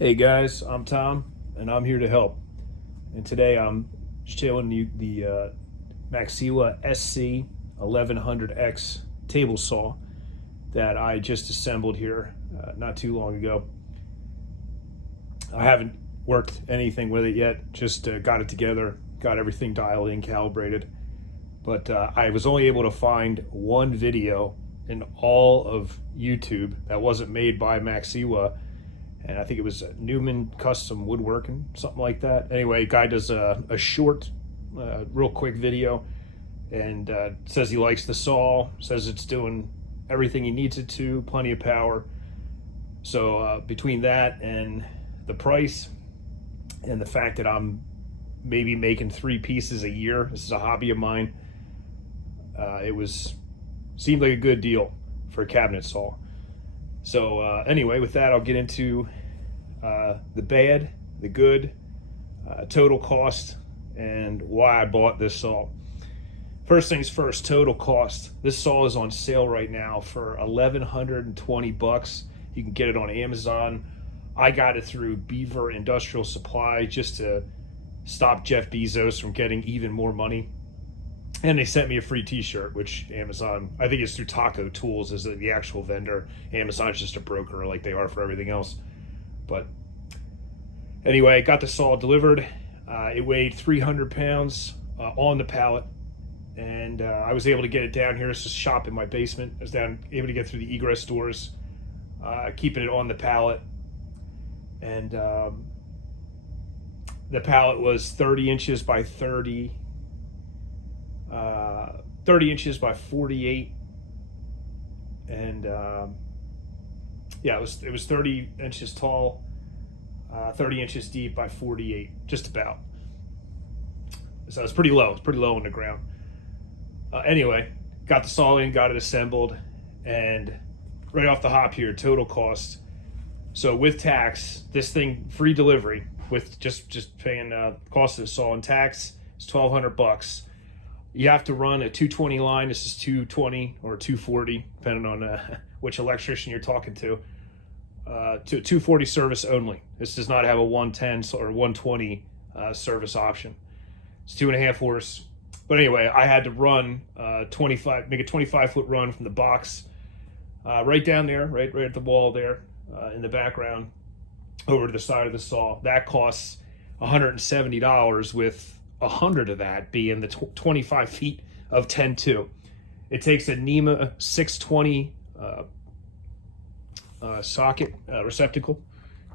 Hey guys, I'm Tom, and I'm here to help. And today I'm showing you the Maksiwa SC.1100.X table saw that I just assembled here not too long ago. I haven't worked anything with it yet, just got it together, got everything dialed in, calibrated. But I was only able to find one video in all of YouTube that wasn't made by Maksiwa, and I think it was Newman Custom Woodworking, something like that. Anyway, guy does a short, real quick video, and says he likes the saw, says it's doing everything he needs it to, plenty of power. So between that and the price and the fact that I'm maybe making 3 pieces a year, this is a hobby of mine, seemed like a good deal for a cabinet saw. So anyway, with that, I'll get into the bad, the good, total cost, and why I bought this saw. First things first, total cost. This saw is on sale right now for $1,120. You can get it on Amazon. I got it through Beaver Industrial Supply just to stop Jeff Bezos from getting even more money. And they sent me a free t-shirt, which Amazon, I think it's through Taco Tools is the actual vendor. Amazon's just a broker like they are for everything else. But anyway, got the saw delivered. It weighed 300 pounds on the pallet. And I was able to get it down here. It's just a shop in my basement. I was able to get through the egress doors, keeping it on the pallet. And the pallet was 30 inches by 30 inches by 48, and yeah, it was 30 inches tall, 30 inches deep by 48, just about. So it's pretty low. It's pretty low on the ground. Anyway, got the saw in, got it assembled, and right off the hop here, total cost. So with tax, this thing free delivery with just paying cost of the saw and tax is $1,200. You have to run a 220 line. This is 220 or 240, depending on which electrician you're talking to 240 service only. This does not have a 110 or 120 service option. It's 2.5 horse. But anyway, I had to run make a 25-foot run from the box right down there, right at the wall there in the background, over to the side of the saw. That costs $170, with 100 of that being the 25 feet of 10-2. It takes a NEMA 620 socket receptacle.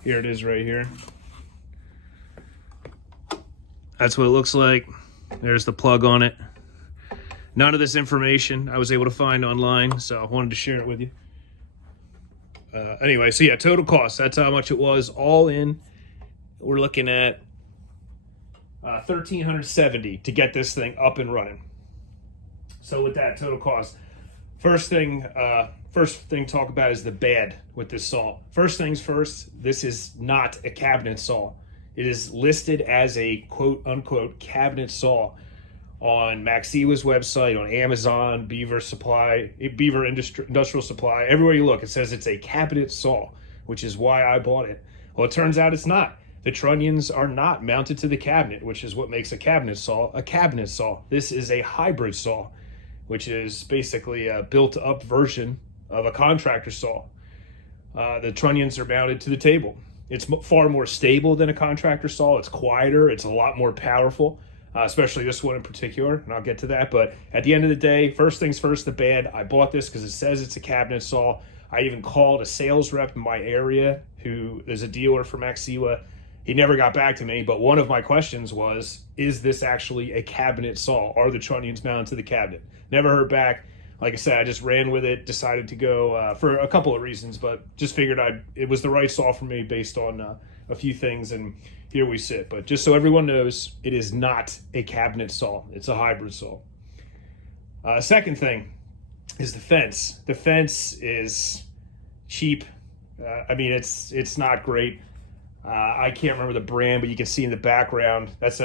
Here it is right here. That's what it looks like. There's the plug on it. None of this information I was able to find online, so I wanted to share it with you. Anyway, so yeah, total cost. That's how much it was all in. We're looking at $1,370 to get this thing up and running. So with that total cost, first thing to talk about is the bad with this saw. First things first, this is not a cabinet saw. It is listed as a quote unquote cabinet saw on Maksiwa's website, on Amazon, Beaver Industrial Supply. Everywhere you look, it says it's a cabinet saw, which is why I bought it. Well, it turns out it's not. The trunnions are not mounted to the cabinet, which is what makes a cabinet saw a cabinet saw. This is a hybrid saw, which is basically a built-up version of a contractor saw. The trunnions are mounted to the table. It's far more stable than a contractor saw. It's quieter. It's a lot more powerful, especially this one in particular, and I'll get to that. But at the end of the day, first things first, the bad. I bought this because it says it's a cabinet saw. I even called a sales rep in my area who is a dealer for Maksiwa. He never got back to me, but one of my questions was, is this actually a cabinet saw? Are the trunnions mounted to the cabinet? Never heard back. Like I said, I just ran with it, decided to go for a couple of reasons, but just figured it was the right saw for me based on a few things, and here we sit. But just so everyone knows, it is not a cabinet saw. It's a hybrid saw. Second thing is the fence. The fence is cheap. I mean, it's not great. I can't remember the brand, but you can see in the background, that's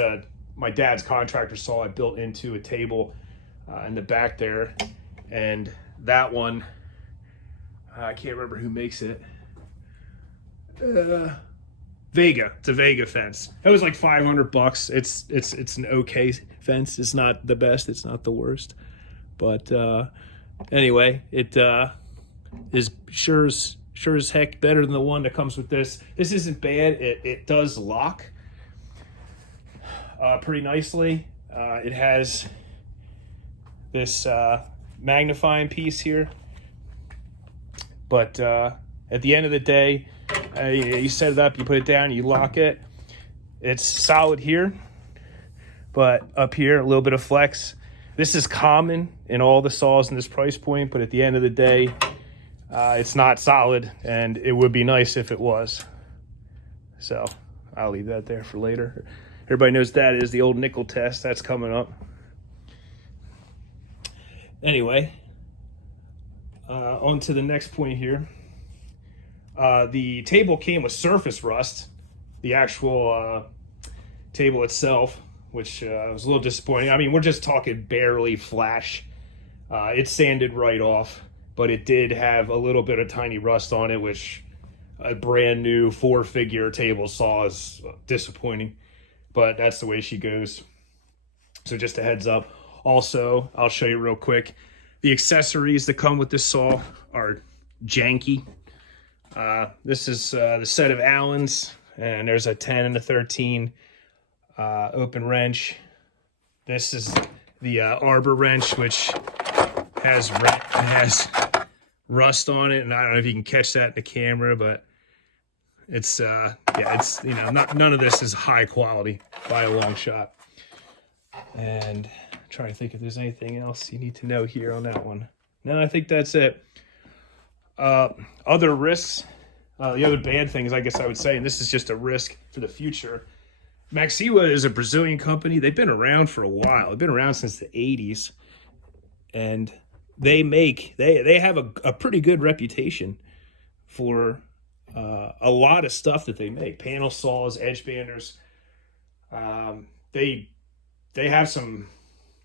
my dad's contractor saw I built into a table in the back there. And that one, I can't remember who makes it. Vega. It's a Vega fence. It was like $500. It's an okay fence. It's not the best. It's not the worst. But anyway, it is sure as heck better than the one that comes with this. This isn't bad. It does lock pretty nicely. It has this magnifying piece here. But at the end of the day, you set it up, you put it down, you lock it. It's solid here, but up here, a little bit of flex. This is common in all the saws in this price point, but at the end of the day, it's not solid, and it would be nice if it was. So I'll leave that there for later. Everybody knows that is the old nickel test. That's coming up. Anyway, on to the next point here. The table came with surface rust, the actual table itself, which was a little disappointing. I mean, we're just talking barely flash. It sanded right off, but it did have a little bit of tiny rust on it, which a brand new 4-figure table saw is disappointing, but that's the way she goes. So just a heads up. Also, I'll show you real quick. The accessories that come with this saw are janky. This is the set of Allens, and there's a 10 and a 13 open wrench. This is the arbor wrench, which has rust on it, and I don't know if you can catch that in the camera, but it's yeah, it's, you know, none of this is high quality by a long shot. And I'm trying to think if there's anything else you need to know here on that one. No, I think that's it. Other risks, the other bad things, I guess I would say, and this is just a risk for the future. Maksiwa is a Brazilian company. They've been around for a while. They've been around since the 80s, and they have a pretty good reputation for a lot of stuff that they make. Panel saws, edge banders. They have some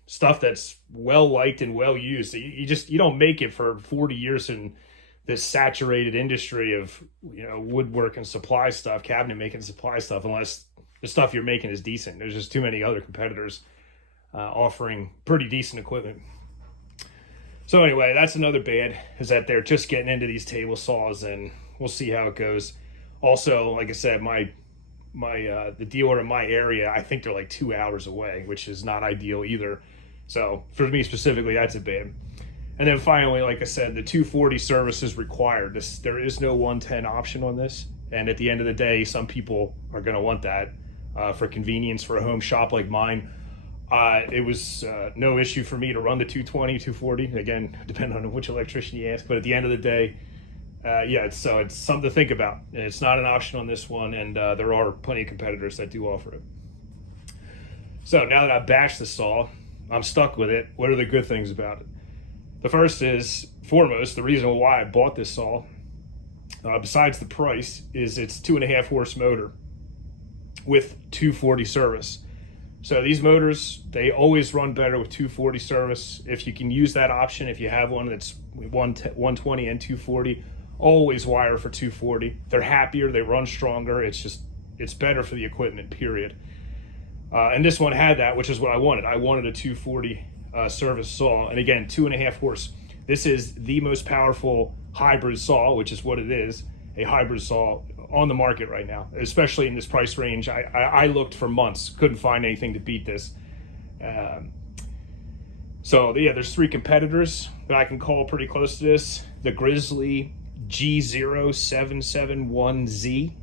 stuff that's well liked and well used. You don't make it for 40 years in this saturated industry of, you know, woodwork and supply stuff, cabinet making supply stuff, unless the stuff you're making is decent. There's just too many other competitors offering pretty decent equipment. So anyway, that's another bad, is that they're just getting into these table saws, and we'll see how it goes. Also, like I said, the dealer in my area, I think they're like 2 hours away, which is not ideal either. So for me specifically, that's a bad. And then finally, like I said, the 240 service is required. There is no 110 option on this. And at the end of the day, some people are going to want that for convenience for a home shop like mine. It was no issue for me to run the 220, 240. Again, depending on which electrician you ask. But at the end of the day, yeah, it's something to think about. It's not an option on this one, and there are plenty of competitors that do offer it. So now that I've bashed the saw, I'm stuck with it. What are the good things about it? The first is, foremost, the reason why I bought this saw, besides the price, is it's 2.5 horse motor with 240 service. So these motors, they always run better with 240 service. If you can use that option, if you have one that's 120 and 240, always wire for 240. They're happier, they run stronger. It's better for the equipment, period. And this one had that, which is what I wanted. I wanted a 240 service saw, and again, 2.5 horse. This is the most powerful hybrid saw, which is what it is, a hybrid saw on the market right now, especially in this price range. I looked for months, couldn't find anything to beat this. So yeah, there's 3 competitors that I can call pretty close to this. The Grizzly G.1100.X,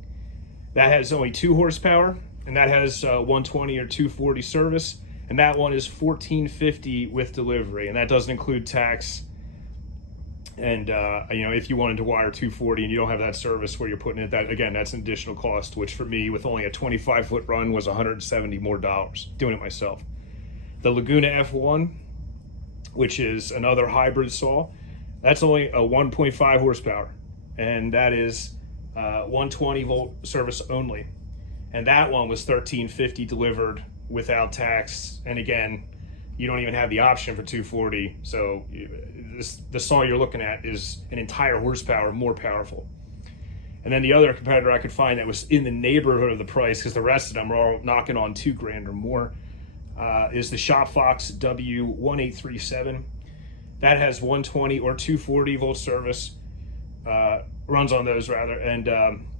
that has only 2 horsepower, and that has 120 or 240 service, and that one is $1,450 with delivery, and that doesn't include tax. And you know, if you wanted to wire 240 and you don't have that service where you're putting it, that again, that's an additional cost, which for me, with only a 25-foot run, was $170 more doing it myself. The Laguna F1, which is another hybrid saw, that's only a 1.5 horsepower, and that is 120 volt service only. And that one was $1,350 delivered without tax. And again, you don't even have the option for 240. So the saw you're looking at is an entire horsepower more powerful. And then the other competitor I could find that was in the neighborhood of the price, because the rest of them are all knocking on $2,000 or more, is the ShopFox W1837. That has 120 or 240 volt service, runs on those rather, and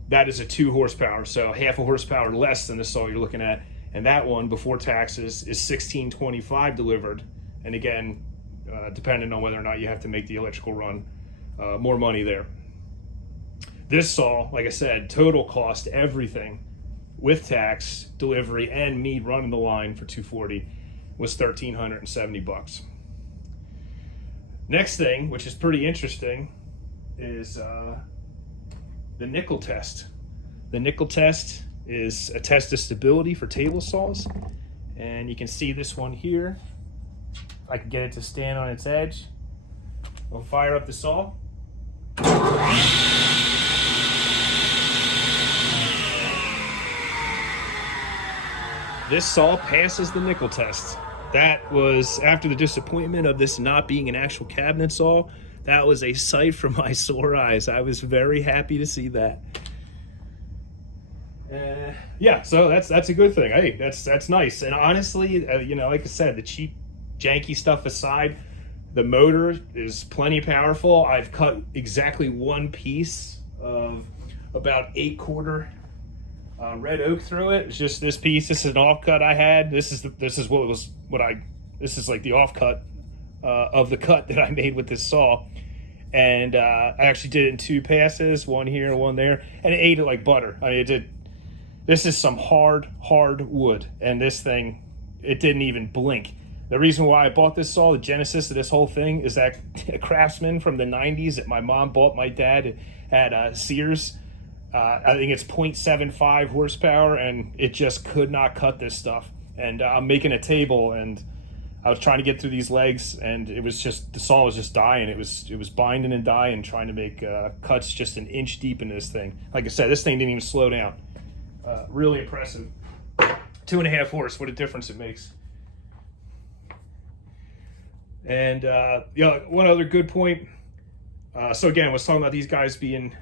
that is a 2 horsepower, so half a horsepower less than the saw you're looking at. And that one, before taxes, is $16.25 delivered. And again, depending on whether or not you have to make the electrical run, more money there. This saw, like I said, total cost, everything with tax, delivery, and me running the line for 240 was $1,370. Next thing, which is pretty interesting, is the nickel test. The nickel test is a test of stability for table saws, and you can see this one here. If I can get it to stand on its edge, we'll fire up the saw. This saw passes the nickel test. That was after the disappointment of this not being an actual cabinet saw. That was a sight for my sore eyes. I was very happy to see that. Yeah, so that's a good thing. Hey, that's nice. And honestly, you know, like I said, the cheap, janky stuff aside, the motor is plenty powerful. I've cut exactly one piece of about 8/4 red oak through it. It's just this piece. This is an offcut I had. This is like the offcut of the cut that I made with this saw. And I actually did it in 2 passes, one here and one there, and it ate it like butter. I mean, it did. This is some hard wood, and this thing, it didn't even blink. The reason why I bought this saw, the genesis of this whole thing, is that a Craftsman from the 90s that my mom bought my dad at Sears. I think it's 0.75 horsepower, and it just could not cut this stuff. And I'm making a table, and I was trying to get through these legs, and it was just, the saw was just dying. It was binding and dying, trying to make cuts just an inch deep into this thing. Like I said, this thing didn't even slow down. Really impressive. 2.5 horse, what a difference it makes. And yeah, one other good point. So again, I was talking about these guys being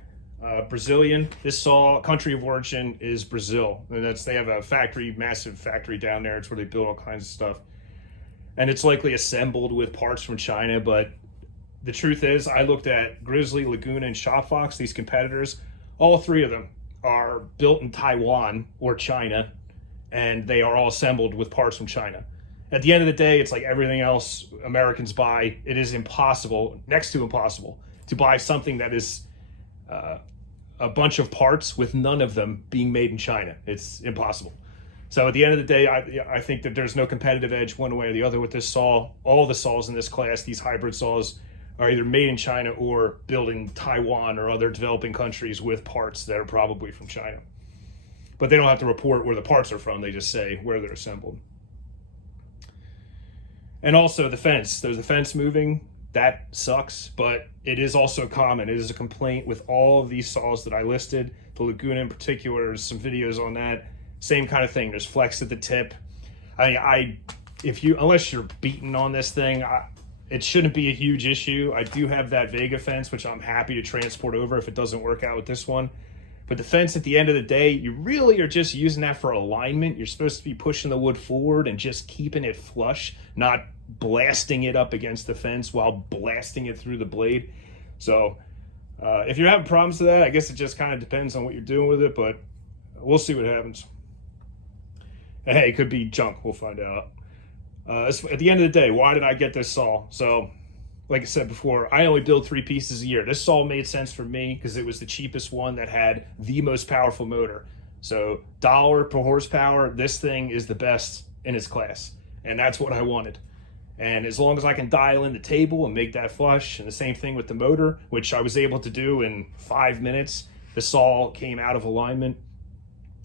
Brazilian. This saw, country of origin is Brazil, and they have a factory, massive factory down there. It's where they build all kinds of stuff, and it's likely assembled with parts from China. But the truth is, I looked at Grizzly, Laguna, and ShopFox, these competitors. All 3 of them are built in Taiwan or China, and they are all assembled with parts from China. At the end of the day, it's like everything else Americans buy. It is impossible, next to impossible, to buy something that is a bunch of parts with none of them being made in China. It's impossible. So at the end of the day, I think that there's no competitive edge one way or the other with this saw. All the saws in this class, these hybrid saws, are either made in China or built in Taiwan or other developing countries with parts that are probably from China. But they don't have to report where the parts are from. They just say where they're assembled. And also the fence. There's a fence moving. That sucks, but it is also common. It is a complaint with all of these saws that I listed. The Laguna in particular, there's some videos on that. Same kind of thing. There's flex at the tip. Unless you're beaten on this thing, it shouldn't be a huge issue. I do have that Vega fence, which I'm happy to transport over if it doesn't work out with this one. But the fence, at the end of the day, you really are just using that for alignment. You're supposed to be pushing the wood forward and just keeping it flush, not blasting it up against the fence while blasting it through the blade. So if you're having problems with that, I guess it just kind of depends on what you're doing with it, but we'll see what happens. And hey, it could be junk. We'll find out. At the end of the day, why did I get this saw? So, like I said before, I only build 3 pieces a year. This saw made sense for me because it was the cheapest one that had the most powerful motor. So, $1 per horsepower, this thing is the best in its class. And that's what I wanted. And as long as I can dial in the table and make that flush, and the same thing with the motor, which I was able to do in 5 minutes, the saw came out of alignment.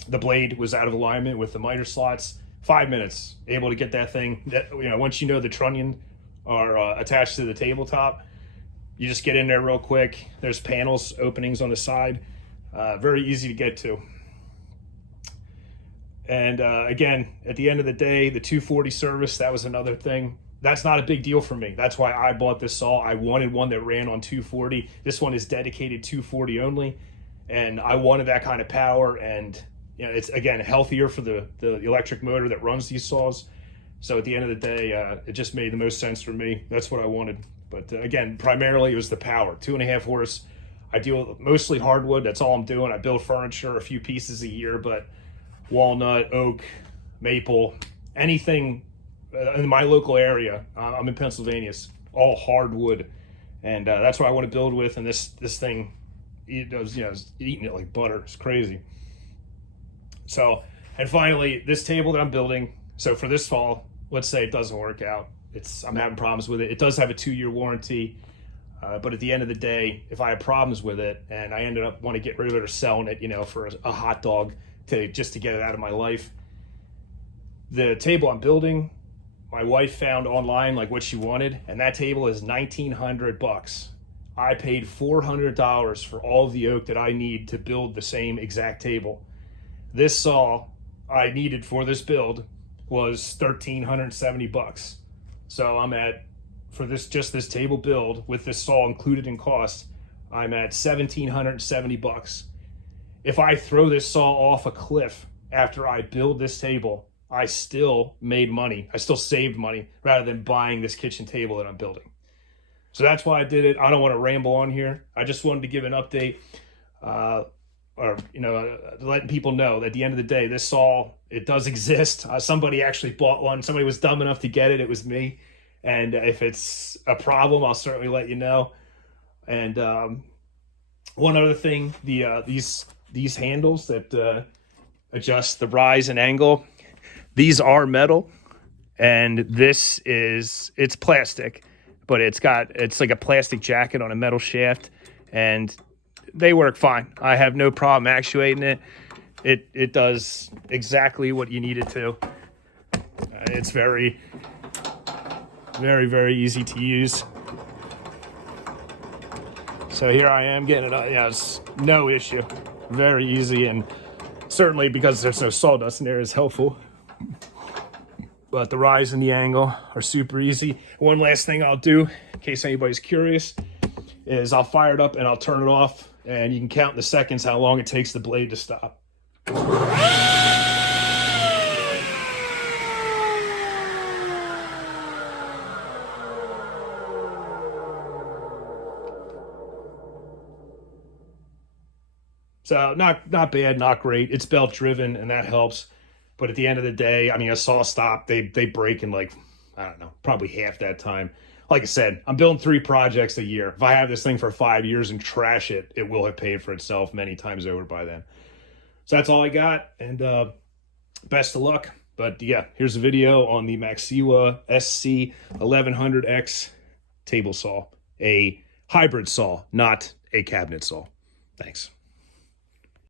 The blade was out of alignment with the miter slots. 5 minutes, able to get that thing. Once you know the trunnion are attached to the tabletop, you just get in there real quick. There's panels, openings on the side. Very easy to get to. And again, at the end of the day, the 240 service, that was another thing. That's not a big deal for me. That's why I bought this saw. I wanted one that ran on 240. This one is dedicated 240 only. and I wanted that kind of power, and you know, it's again healthier for the electric motor that runs these saws. So at the end of the day, it just made the most sense for me. That's what I wanted. But again, primarily it was the power. 2.5 horse. I deal with mostly hardwood. That's all I'm doing. I build furniture, a few pieces a year, but walnut, oak, maple, anything in my local area. I'm in Pennsylvania. It's all hardwood, and that's what I want to build with. And this thing, it was, you know, it's eating it like butter. It's crazy. So, and finally, this table that I'm building. So for this fall, let's say it doesn't work out. I'm having problems with it. It does have a 2-year warranty, but at the end of the day, if I have problems with it and I ended up want to get rid of it or selling it, you know, for a hot dog just to get it out of my life, the table I'm building, my wife found online like what she wanted, and that table is $1,900. I paid $400 for all of the oak that I need to build the same exact table. This saw I needed for this build was $1,370. So I'm at, for this, just this table build with this saw included in cost, I'm at $1,770. If I throw this saw off a cliff after I build this table, I still made money. I still saved money rather than buying this kitchen table that I'm building. So that's why I did it. I don't want to ramble on here. I just wanted to give an update, or, you know, letting people know that at the end of the day, this saw, it does exist. Somebody actually bought one. Somebody was dumb enough to get it. It was me. And if it's a problem, I'll certainly let you know. And one other thing, these handles that adjust the rise and angle, these are metal, and it's plastic, but it's like a plastic jacket on a metal shaft, and they work fine. I have no problem actuating it. It does exactly what you need it to. It's very, very, very easy to use. So here I am getting it. Yeah, it's no issue. Very easy, and certainly because there's no sawdust in there is helpful. But the rise and the angle are super easy. One last thing I'll do, in case anybody's curious, is I'll fire it up and I'll turn it off, and you can count in the seconds how long it takes the blade to stop. So not bad, not great. It's belt driven, and that helps. But at the end of the day, I mean, a saw stop, they break in like, I don't know, probably half that time. Like I said, I'm building 3 projects a year. If I have this thing for 5 years and trash it, it will have paid for itself many times over by then. So that's all I got, and best of luck. But yeah, here's a video on the Maksiwa SC.1100.X table saw, a hybrid saw, not a cabinet saw. Thanks.